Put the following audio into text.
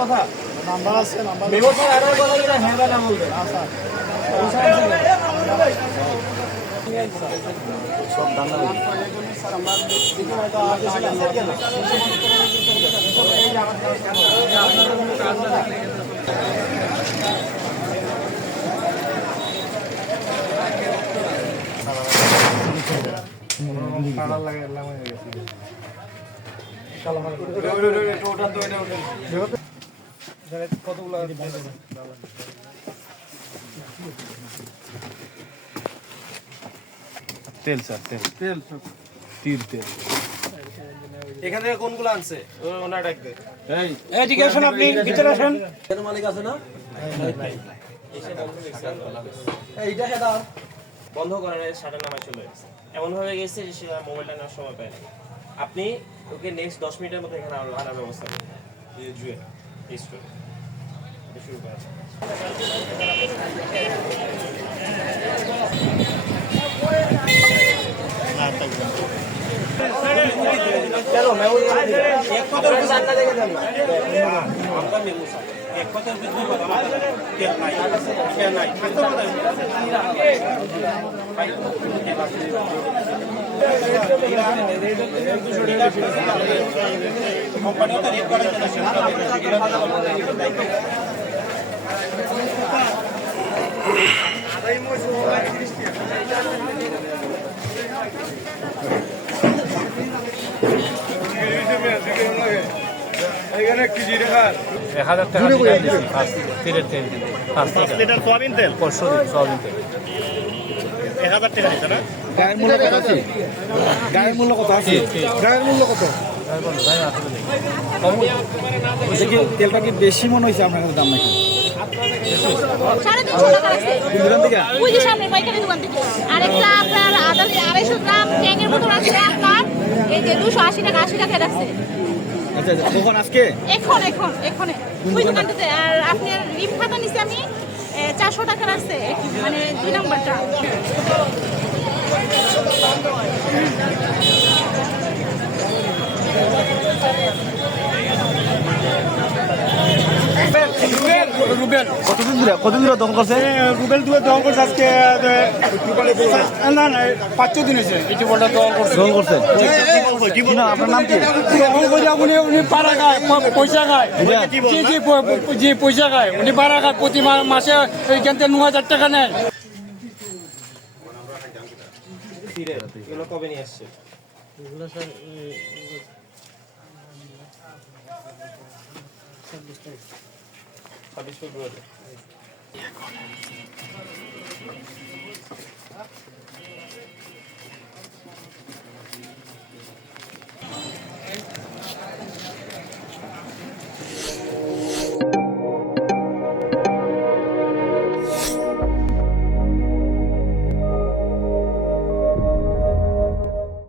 কথা নাম্বার আছে নাম্বার ব্যবসায় আর কথা যেটা হ্যাঁ বা না বলবে আচ্ছা সব দাম না স্যার আমরা দিকে হয়তো আগে কেন কাটা লাগে লাগাই গেছে কালো মানে ওটা তো এটা কতগুলো তেল স্যার তেল তেল তীর তেল এখান থেকে কোনগুলো আনছে ওনার ডাকবে এই এই ঠিক আছে আপনি ভিতরে আসেন এর মালিক আছে না এইটা হেডা বন্ধ করার শাটার নামায় চলে গেছে এমন ভাবে গেছে যে সে মোবাইলটা নেওয়ার সময় পায় না আপনি ওকে নেক্সট 10 মিনিটের মধ্যে এখানে আনার ব্যবস্থা করুন এই জুয়ে এই স্টোর শুরু করা चलो मैं वो एक को तो साथ लेके जाना आपका मेमो साथ एक को तो कितने बता क्या नहीं कंपनी तो रेट कर এখানে কি জি দেখার 1000 টাকা তেলের তেল 5 লিটার সয়াবিন তেল 500 সয়াবিন তেল 1000 টাকা নিছে না গায়ের মূল্য কত আছে গায়ের মূল্য কত আছে গায়ের মূল্য কত দেখি তেলটা কি বেশি মনে হইছে আপনার কাছে দাম নাকি 350 টাকা আছে দোকান থেকে ওই যে সামনে পাইকারি দোকান থেকে আরেকটা আপনার 250 গ্রাম ট্যাঙ্কের বোতল আছে আপনার এই যে 280 টাকা 80 টাকা রাখছে আচ্ছা কখন আজকে এখন ওই দোকানটাতে আর আপনার রিম খাতা নিছি আমি 400 টাকা রাখছে মানে 2 নাম্বারটা কতদিন ধরে দম করছে রুবেল দুয়ে দম করছে আজকে না 5 দিন হয়েছে এই বলটা দম করছে আপনার নাম কি উনি পাড়া খায় পয়সা খায় জি পয়সা খায় উনি পাড়া খায় প্রতি মাসে এইখান থেকে 9000 টাকা নেয় কবে নিয়ে আসছে এগুলো স্যার 26 ফেব্রুয়ারি